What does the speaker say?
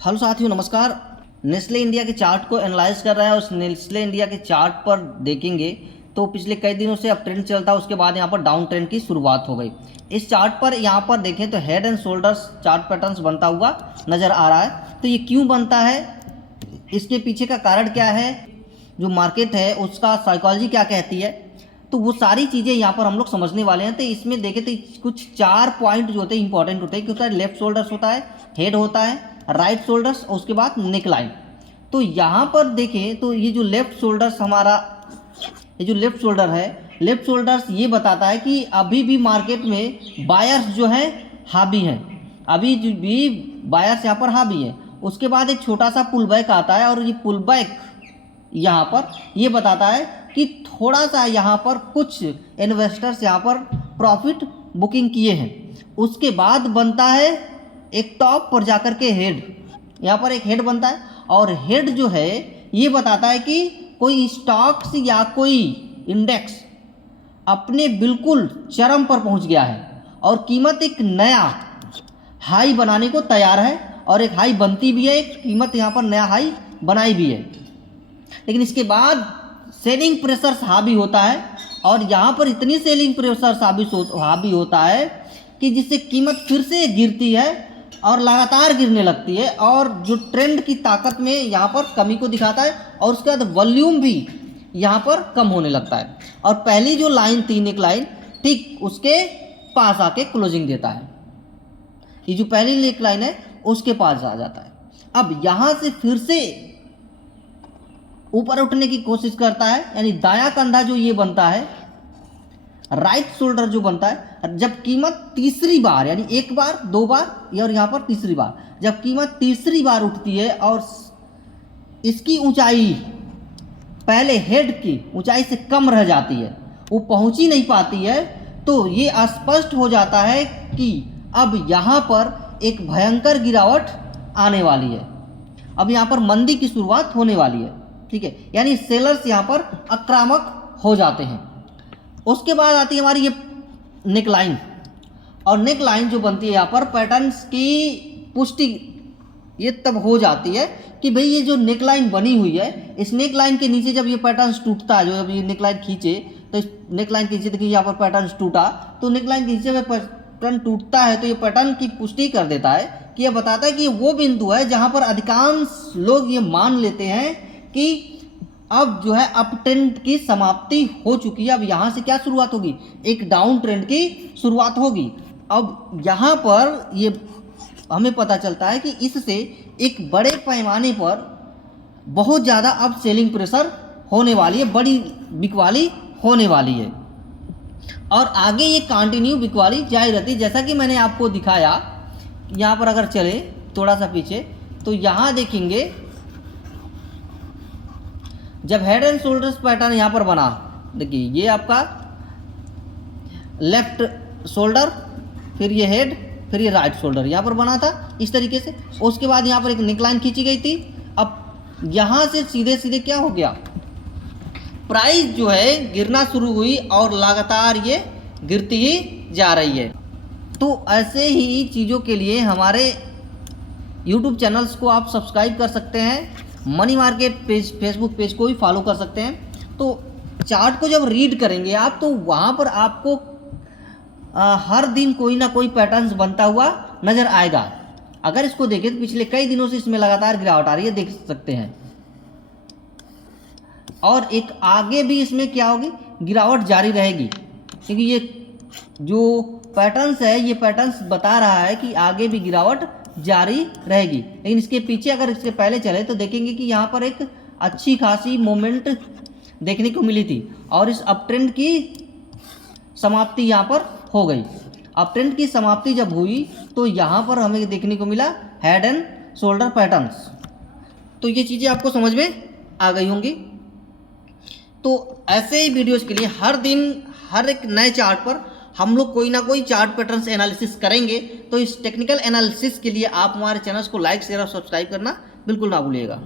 Hello साथियों, नमस्कार। Nestle India के चार्ट को एनालाइज कर रहा है। उस नेस्ले इंडिया के चार्ट पर देखेंगे तो पिछले कई दिनों से अप ट्रेंड चलता है, उसके बाद यहाँ पर डाउन ट्रेंड की शुरुआत हो गई। इस चार्ट पर यहाँ पर देखें तो head and shoulders chart patterns बनता हुआ नज़र आ रहा है। तो ये क्यों बनता है, इसके पीछे का कारण क्या है, जो मार्केट है उसका साइकोलॉजी क्या कहती है, तो वो सारी चीज़ें यहाँ पर हम लोग समझने वाले हैं। तो इसमें देखें तो कुछ 4 पॉइंट जो होते हैं इंपॉर्टेंट होते हैं। क्योंकि लेफ्ट शोल्डर्स होता है, हेड होता है, राइट शोल्डर्स और उसके बाद नेक लाइन। तो यहाँ पर देखें तो ये जो लेफ्ट शोल्डर्स हमारा, ये जो लेफ्ट शोल्डर है, लेफ्ट शोल्डर्स ये बताता है कि अभी भी मार्केट में बायर्स जो है हावी हैं, अभी जो भी बायर्स यहाँ पर हावी है। उसके बाद एक छोटा सा पुल बैक आता है और ये पुल बैक यहाँ पर ये बताता है कि थोड़ा सा यहाँ पर कुछ इन्वेस्टर्स यहाँ पर प्रॉफिट बुकिंग किए हैं। उसके बाद बनता है एक टॉप पर जाकर के हेड, यहाँ पर एक हेड बनता है और हेड जो है ये बताता है कि कोई स्टॉक्स या कोई इंडेक्स अपने बिल्कुल चरम पर पहुंच गया है और कीमत एक नया हाई बनाने को तैयार है और एक हाई बनती भी है, एक कीमत यहाँ पर नया हाई बनाई भी है। लेकिन इसके बाद सेलिंग प्रेशर हावी होता है और यहाँ पर इतनी सेलिंग प्रेशर हावी होता है कि जिससे कीमत फिर से गिरती है और लगातार गिरने लगती है और जो ट्रेंड की ताकत में यहाँ पर कमी को दिखाता है और उसके बाद वॉल्यूम भी यहाँ पर कम होने लगता है और पहली जो लाइन थी नेक लाइन, ठीक उसके पास आके क्लोजिंग देता है। ये जो पहली नेक लाइन है उसके पास आ जाता है। अब यहाँ से फिर से ऊपर उठने की कोशिश करता है, यानी दायां कंधा जो ये बनता है, राइट शोल्डर जो बनता है, जब कीमत तीसरी बार, यानी एक बार, दो बार और यहाँ पर तीसरी बार, जब कीमत तीसरी बार उठती है और इसकी ऊंचाई पहले हेड की ऊंचाई से कम रह जाती है, वो पहुंच ही नहीं पाती है, तो ये स्पष्ट हो जाता है कि अब यहाँ पर एक भयंकर गिरावट आने वाली है। अब यहाँ पर मंदी की शुरुआत होने वाली है, ठीक है, यानी सेलर्स यहाँ पर आक्रामक हो जाते हैं। उसके बाद आती है हमारी ये नेक लाइन और नेक लाइन जो बनती है यहाँ पर पैटर्न्स की पुष्टि ये तब हो जाती है कि भाई ये जो नेक लाइन बनी हुई है, इस नेक लाइन के नीचे जब ये पैटर्न्स टूटता है, जो जब ये नेक लाइन खींचे तो इस नेक लाइन के नीचे देखिए यहाँ पर पैटर्न्स टूटा, तो नेक लाइन के नीचे पैटर्न टूटता है तो ये पैटर्न की पुष्टि कर देता है कि ये बताता है कि वो बिंदु है जहाँ पर अधिकांश लोग ये मान लेते हैं कि अब जो है अप ट्रेंड की समाप्ति हो चुकी है। अब यहाँ से क्या शुरुआत होगी, एक डाउन ट्रेंड की शुरुआत होगी। अब यहाँ पर ये हमें पता चलता है कि इससे एक बड़े पैमाने पर बहुत ज़्यादा अब सेलिंग प्रेशर होने वाली है, बड़ी बिकवाली होने वाली है और आगे ये कंटिन्यू बिकवाली जारी रहती है। जैसा कि मैंने आपको दिखाया, यहाँ पर अगर चले थोड़ा सा पीछे तो यहाँ देखेंगे जब हेड एंड शोल्डर्स पैटर्न यहाँ पर बना, देखिए ये आपका लेफ्ट शोल्डर, फिर ये हेड, फिर ये राइट शोल्डर यहाँ पर बना था इस तरीके से। उसके बाद यहाँ पर एक नेकलाइन खींची गई थी। अब यहाँ से सीधे सीधे क्या हो गया, प्राइस जो है गिरना शुरू हुई और लगातार ये गिरती ही जा रही है। तो ऐसे ही चीज़ों के लिए हमारे YouTube चैनल्स को आप सब्सक्राइब कर सकते हैं, money market page Facebook page को भी फॉलो कर सकते हैं। तो चार्ट को जब रीड करेंगे आप तो वहाँ पर आपको हर दिन कोई ना कोई पैटर्न्स बनता हुआ नज़र आएगा। अगर इसको देखें तो पिछले कई दिनों से इसमें लगातार गिरावट आ रही है, देख सकते हैं, और एक आगे भी इसमें क्या होगी, गिरावट जारी रहेगी, क्योंकि ये जो पैटर्न्स है ये पैटर्न्स बता रहा है कि आगे भी गिरावट जारी रहेगी। लेकिन इसके पीछे अगर इसके पहले चले तो देखेंगे कि यहाँ पर एक अच्छी खासी मोमेंट देखने को मिली थी और इस अप ट्रेंड की समाप्ति यहाँ पर हो गई। अप ट्रेंड की समाप्ति जब हुई तो यहाँ पर हमें देखने को मिला हेड एंड शोल्डर पैटर्न्स। तो ये चीज़ें आपको समझ में आ गई होंगी। तो ऐसे ही वीडियोज़ के लिए हर दिन हर एक नए चार्ट पर हम लोग कोई ना कोई चार्ट पैटर्न्स एनालिसिस करेंगे। तो इस टेक्निकल एनालिसिस के लिए आप हमारे चैनल्स को लाइक, शेयर और सब्सक्राइब करना बिल्कुल ना भूलिएगा।